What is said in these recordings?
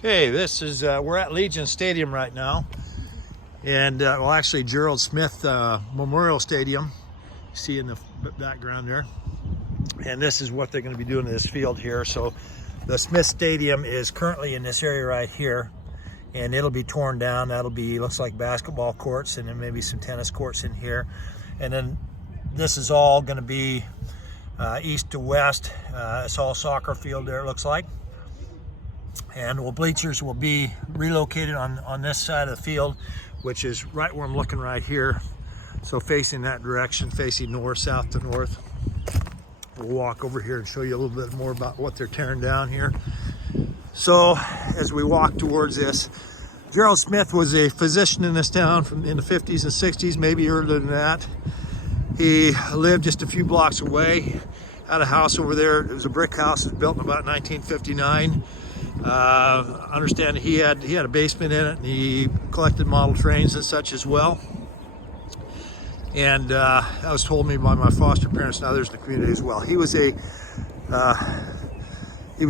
Okay, this is we're at Legion Stadium right now, and well, actually Gerald Smith Memorial Stadium. You see in the background there, and this is what they're going to be doing in this field here. So, the Smith Stadium is currently in this area right here, and it'll be torn down. That'll be looks like basketball courts, and then maybe some tennis courts in here, and then this is all going to be east to west. It's all soccer field there, it looks like. And bleachers will be relocated on this side of the field, which is right where I'm looking right here. So facing that direction, facing north, south to north. We'll walk over here and show you a little bit more about what they're tearing down here. So as we walk towards this, Gerald Smith was a physician in this town in the 50s and 60s, maybe earlier than that. He lived just a few blocks away, had a house over there. It was a brick house. It was built in about 1959. Understand he had a basement in it, and he collected model trains and such as well. And that was told me by my foster parents and others in the community as well. He was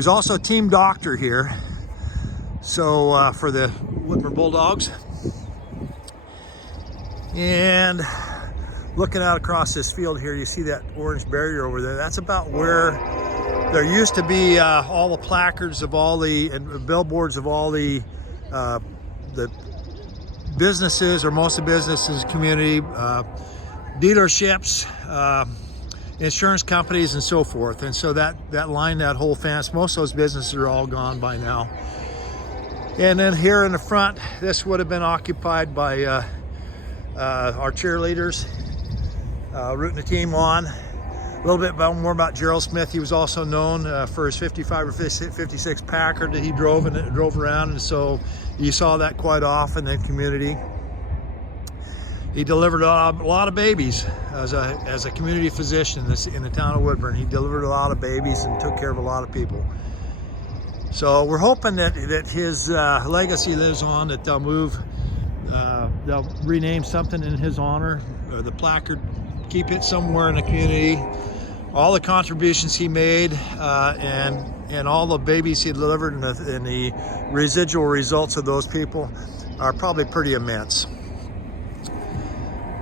also a team doctor here, so for the Woodburn Bulldogs. And looking out across this field here, you see that orange barrier over there. That's about where there used to be all the placards of all the and billboards of all the businesses, or most of the businesses, community, dealerships, insurance companies, and so forth. And so that line, that whole fence, most of those businesses are all gone by now. And then here in the front, this would have been occupied by our cheerleaders, rooting the team on. A little bit more about Gerald Smith. He was also known for his 55 or 56 Packard that he drove around, and so you saw that quite often in the community. He delivered a lot of babies as a community physician in the town of Woodburn. He delivered a lot of babies and took care of a lot of people. So we're hoping that his legacy lives on, that they'll rename something in his honor, or the placard, keep it somewhere in the community. All the contributions he made and all the babies he delivered, and the residual results of those people are probably pretty immense.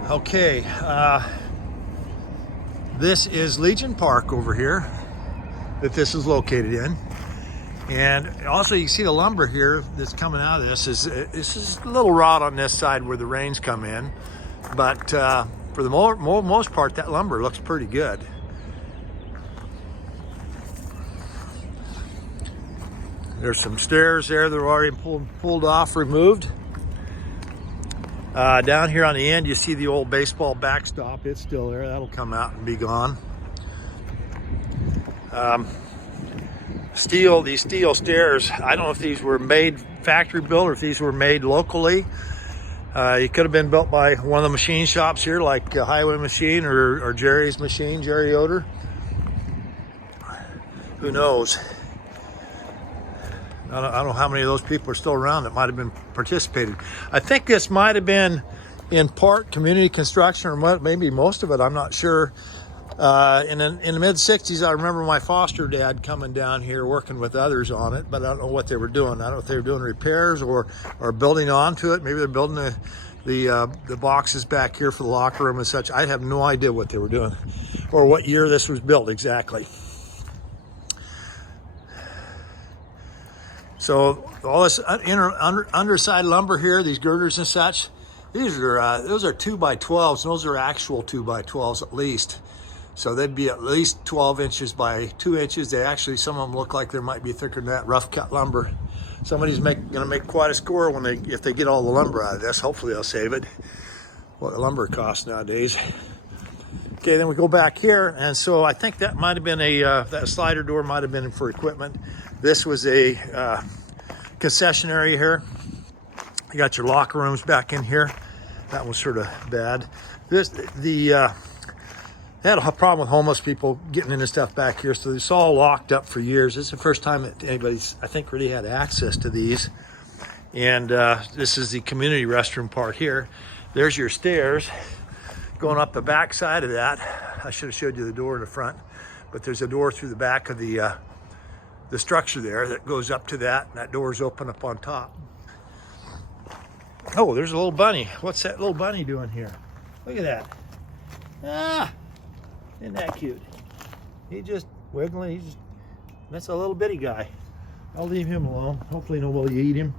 Okay, this is Legion Park over here that this is located in. And also you see the lumber here that's coming out of this is a little rot on this side where the rains come in, but for the most part, that lumber looks pretty good. There's some stairs there that are already pulled off, removed. Down here on the end, you see the old baseball backstop. It's still there. That'll come out and be gone. These steel stairs, I don't know if these were made factory built or if these were made locally. It could have been built by one of the machine shops here, like Highway Machine or Jerry's Machine, Jerry Yoder. Who knows? I don't know how many of those people are still around that might have been participating. I think this might have been in part community construction, or maybe most of it, I'm not sure. In the mid 60s, I remember my foster dad coming down here working with others on it, but I don't know what they were doing. I don't know if they were doing repairs or building onto it. Maybe they're building the boxes back here for the locker room and such. I have no idea what they were doing or what year this was built exactly. So all this underside lumber here, these girders and such, those are 2x12s, and those are actual 2x12s at least. So they'd be at least 12 inches by 2 inches. Some of them look like they might be thicker than that, rough cut lumber. Somebody's gonna make quite a score if they get all the lumber out of this. Hopefully they'll save it. What lumber costs nowadays. Okay, then we go back here, and so I think that might have been that slider door might have been for equipment. This was a concession area here. You got your locker rooms back in here. That was sort of bad. They had a problem with homeless people getting into stuff back here, so it's all locked up for years. This is the first time that anybody's, I think, really had access to these. And this is the community restroom part here. There's your stairs going up the back side of that. I should have showed you the door in the front, but there's a door through the back of the the structure there that goes up to that, and that door's open up on top. Oh, there's a little bunny. What's that little bunny doing here? Look at that. Ah, isn't that cute? He just wiggling. That's a little bitty guy. I'll leave him alone. Hopefully nobody eat him.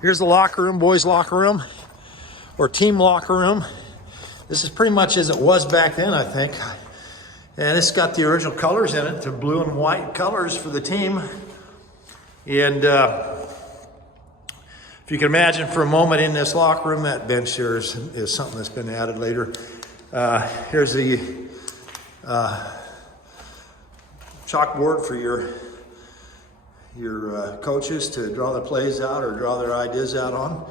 Here's the locker room, boys' locker room, or team locker room. This is pretty much as it was back then, I think. And it's got the original colors in it, the blue and white colors for the team. And if you can imagine for a moment in this locker room, that bench there is something that's been added later. Here's the chalkboard for your coaches to draw their plays out or draw their ideas out on.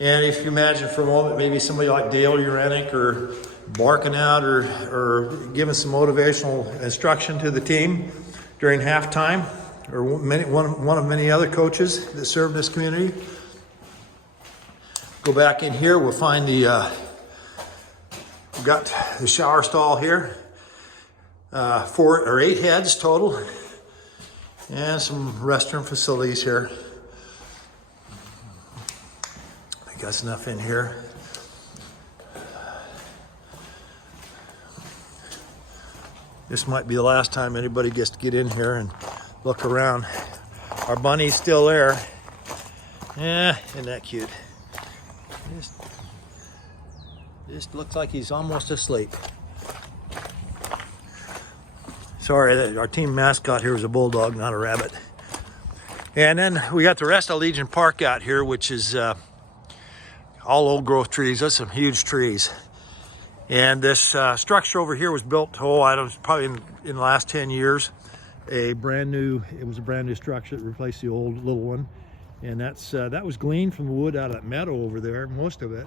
And if you imagine for a moment, maybe somebody like Dale Uranic or barking out or giving some motivational instruction to the team during halftime, or one of many other coaches that serve this community. Go back in here, we'll find we've got the shower stall here, 4 or 8 heads total, and some restroom facilities here. I got enough in here. This might be the last time anybody gets to get in here and look around. Our bunny's still there. Yeah, isn't that cute? Just looks like he's almost asleep. Sorry, our team mascot here is a bulldog, not a rabbit. And then we got the rest of Legion Park out here, which is all old growth trees. That's some huge trees. And this structure over here was built, probably in the last 10 years. It was a brand new structure that replaced the old little one. And that was gleaned from the wood out of that meadow over there, most of it,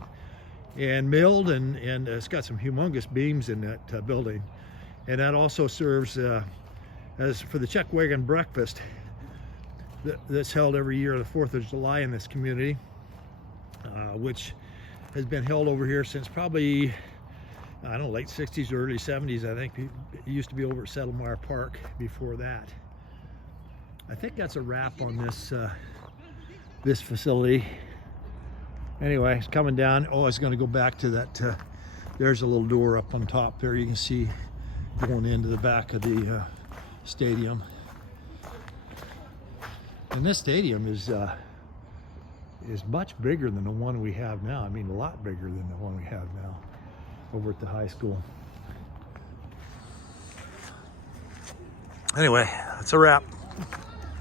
and milled, and it's got some humongous beams in that building. And that also serves as for the Chuck Wagon breakfast that's held every year, the 4th of July in this community, which has been held over here since probably, I don't know, late 60s or early 70s. I think it used to be over at Settlemire Park before that. I think that's a wrap on this facility. Anyway, it's coming down. Oh, it's going to go back to that. There's a little door up on top there. You can see going into the back of the stadium. And this stadium is much bigger than the one we have now. I mean, a lot bigger than the one we have now over at the high school. Anyway, that's a wrap.